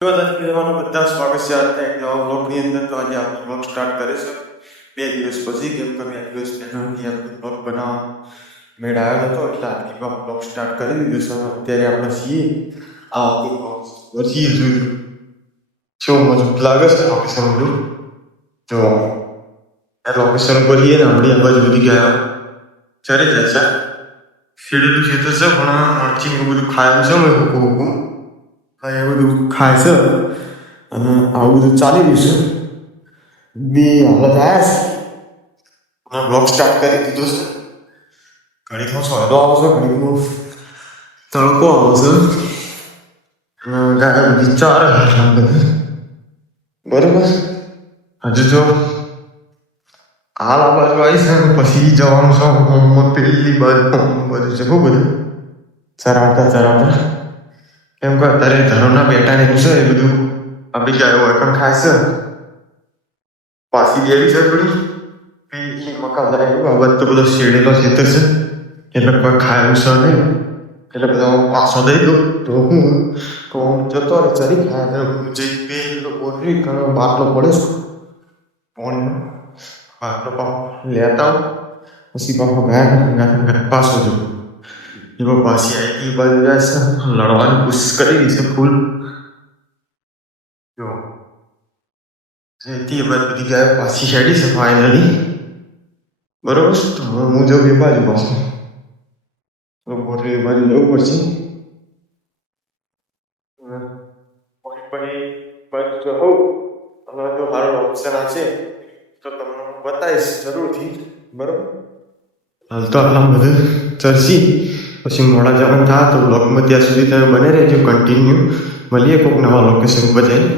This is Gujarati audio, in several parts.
બધા સ્વાગત છે આજના એક નવા બ્લોગની અંદર. તો આજે આપણે બ્લોગ સ્ટાર્ટ કરીશું 2 દિવસ પછી, કેમ કે 2 દિવસ પહેલાંથી આપણે બ્લોગ બનાવવા મેળ આવ્યો હતો, એટલે આજથી બ્લોગ સ્ટાર્ટ કરી દીધું છે. અત્યારે આપણે છીએ છીએ જોયું શું મજબૂત લાગે છે લોકેશન બધું. જો લોકેશન ઉપર જઈએ ને, આપણી આ બાજુ બધી ગયા ચરે જાય છે. શેડેલું ખેતર છે, પણ મરચી બધું ખાયેલું છે. મેં હુકું એ બધું ખાય છે અને આવું બધું ચાલી રહ્યું છે. બે હાલત આવ્યા છે અને બ્લોગ સ્ટાર્ટ કરી દીધો છે. ઘડીકમાં સોયલો આવશે, ઘડીકમાં તડકો આવશે અને વિચાર બરોબર. હજુ જો હાલ આ બાજુ આવી છે, પછી જવાનું છે હોમમાં. પેલી બાજુ બધું છે, બહુ બધું ચરાવતા કેમ કે અત્યારે ધરોના બેટા ને છે એ બધું આપી જાય હોય પણ ખાય છે. પાછી દેવી છે થોડી પેલી મકા જાય. બાબત તો બધો શેડેલો ખેતર છે, એટલે કોઈ ખાયું છે નહીં, એટલે બધા પાછો દઈ દો તો હું જતો રહે ચરી ખાય. જઈ પેલો બોરી ઘણો બાટલો પડે છે પાણીનો, બાટલો લેતા પછી પાછો ગયા પાછો જો એમાં પાછી આવી બાજુ જાય છે, લડવાની કોશિશ કરી રહી છે ફૂલ. જો તે બધી ગાય પાછી છેડી છે ફાઇનલી, બરોબર. તો હવે હું જઉં એ બાજુ પાછું, તો બોટલી એ બાજુ જવું પડશે. બાજુ જો હોઉં હવે જો સારો ઓપ્શન હશે તો તમને બતાવીશ જરૂરથી, બરોબર. હાલ તો આટલા બધું ચર્ચી પછી મોડા જવાનું થાય તો બ્લોગમાં ત્યાં સુધી તમે બને રહેજો કન્ટિન્યુ. મળીએ કોઈક નવા લોકેશન ઉપર જઈને.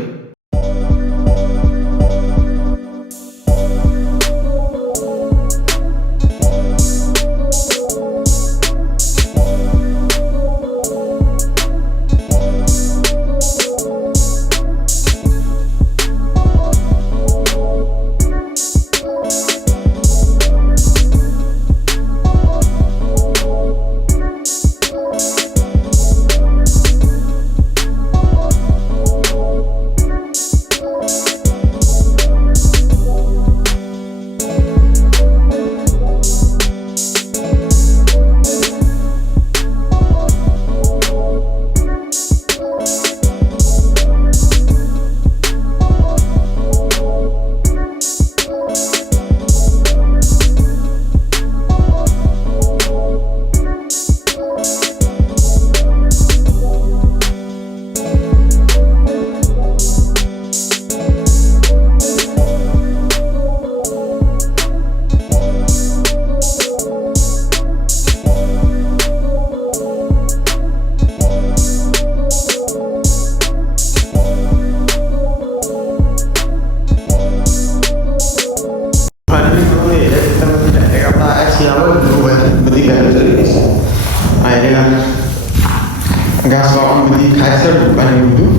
ઘાસ વાળવાનું બધી ખાય છે, ડૂબાને બધું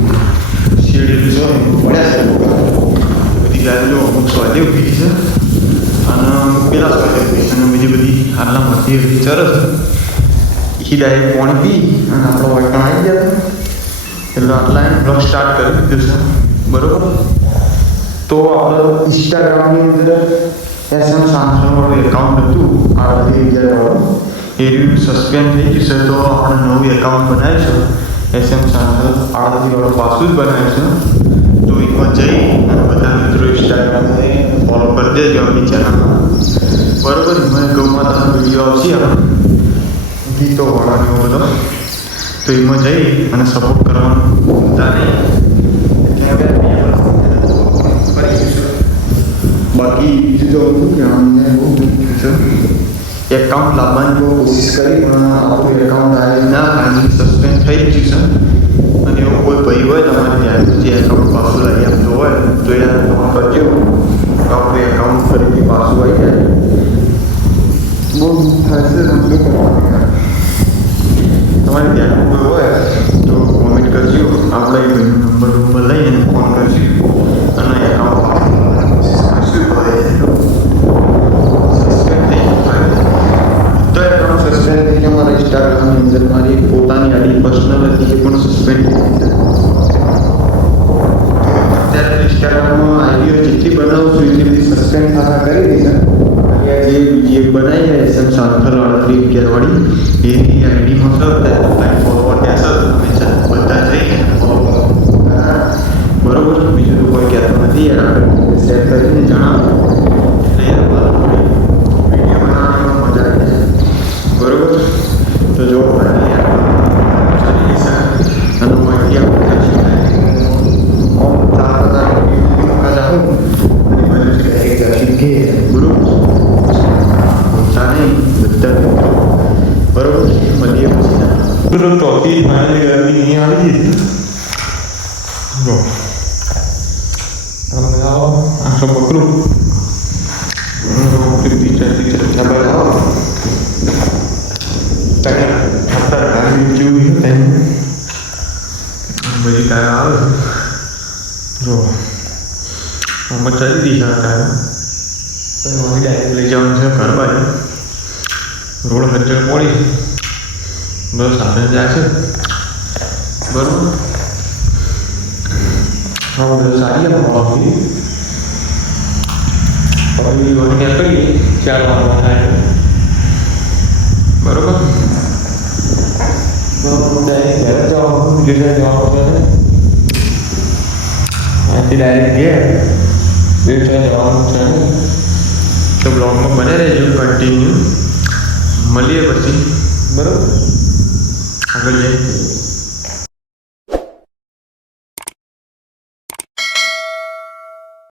શેડેલું છે પડ્યા છે. બધી ગાયો અમુક સ્વાદે ઉભી છે અને પેલા સ્વાદે ઉભી છે, અને બીજી બધી આટલા મધી ચરસ એ ડાયરેક્ટ પાણી પી અને આપણો વાટણ આવી ગયા હતા. એટલે આટલા બ્લોગ સ્ટાર્ટ કરી દીધું છે, બરોબર. તો આપણે ઇન્સ્ટાગ્રામની અંદર SM સાંસણવાળું એકાઉન્ટ હતું આ બધી જગ્યાએ, એ રહ્યું સસ્પેન્ડ થઈ ગયું છે. તો આપણે નવું એકાઉન્ટ બનાવીશું SM સાંસણ આરતીવાળો પાછું જ બનાવીશું. તો એમાં જઈ અને બધા મિત્રો ઇન્સ્ટાગ્રામને ફોલો કરી દેજો આપણી ચેનલમાં, બરોબર. એમાં ગૌમાતાનો વિડીયો આવશે આપણે ગીતો વાળાનો બધો, તો એમાં જઈ અને સપોર્ટ કરવાનું ભૂલતા નહીં. બાકી બીજું તો હતું કે અમને બહુ દુઃખ છે. એકાઉન્ટ લાવવાની બહુ કોશિશ કરી પણ આપણું એકાઉન્ટ આવી ના ફાઇનલી સસ્પેન્ડ થઈ ગયું છે. અને એવું કોઈ ભાઈ હોય તમારે ત્યાં જે એકાઉન્ટ પાછું લાવી આપતો હોય તો એને તમે કરજો, આપણું એકાઉન્ટ ફરીથી પાછું આવી જાય. બહુ દુઃખ થાય છે, શું કરવાનું. તમારે ધ્યાનમાં કોઈ હોય તો કોમેન્ટ કરજો, આપણે એ ભાઈનો નંબર લઈ અને ફોન કરજો અને એકાઉન્ટ ઇન્સ્ટાગ્રામની અંદર મારી પોતાની આઈડી પર્સનલ હતી એ પણ સસ્પેન્ડ થઈ છે. બનાવશું એટલી બધી સસ્પેન્સ થતા કરી દઈશ. અને આ જે બીજી એક બનાવી છે સંસારવાળા 311 એની આઈડીમાં સર ફોલોવર ત્યાં સર અમે બધા જઈએ બરોબર. બીજું તો કોઈ કહેતો નથી યાર, આપણે શેર કરીને જણાવો એટલે યાર વિડીયો બનાવવામાં મજા આવે છે બરોબર. તો જો યાર ચાલી જશે અને માહિતી આપણે બરોબર. મળીએ પછી ચોથી ફાઇનલી ગરમી નહીં આવી ગઈ. જો આખો બકરું બધી ટાયર આવે જો મચાવી દીધા ટાયર ડાયરેક્ટ લઈ જવાનું છે ઘર બાજુ. રોડ હજ્જર પડી બસ સાધન જાય છે બરોબર. હા બધું સારી આવતી હવે નીકળીએ 4 વાગવા થાય બરોબર. ડાયરેક્ટ ઘરે જવાનું બીજું જવાનું છે અહીંથી ડાયરેક્ટ ઘેર જવાનું છે. તો બ્લોગમાં બને રહેજો કન્ટિન્યુ. મળીએ પછી બરોબર આગળ જઈએ.